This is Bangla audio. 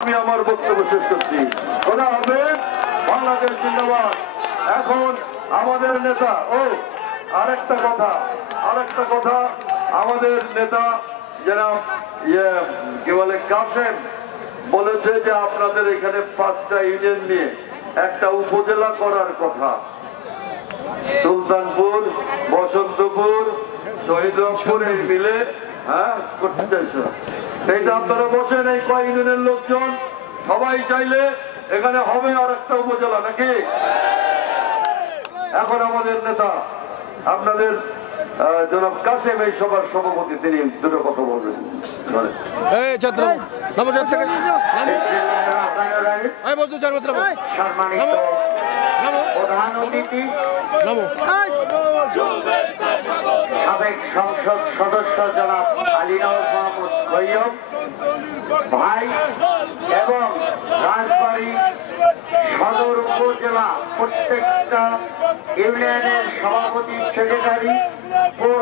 আমি আমার বক্তব্য শেষ করছি। খোদা হবে, বাংলাদেশ জিন্দাবাদ। এখন আমাদের নেতা আরেকটা কথা আমাদের নেতা যারা কি বলে কাসেম বলেছে যে আপনাদের এখানে 5টা ইউনিয়ন নিয়ে একটা উপজেলা করার কথা। সুলতানপুর, বসন্তপুর, শহীদপুর এই মিলে করতে চাইছে। এইটা আপনারা বসেন, এই কয় ইউনিয়নের লোকজন সবাই চাইলে এখানে হবে আর একটা উপজেলা নাকি। এখন আমাদের নেতা আপনাদের জনাব কাসেম এই সভার সভাপতি, তিনি দুটো কথা বলবেন। প্রধান অতিথি, সাবেক সংসদ সদস্য জনাব আলিনওয়াজ মাহমুদ খৈয়ম ভাই এবং রাজবাড়ী সদর উপজেলা প্রত্যেকটা ইউনিয়নের সভাপতি, সেক্রেটারি, পৌর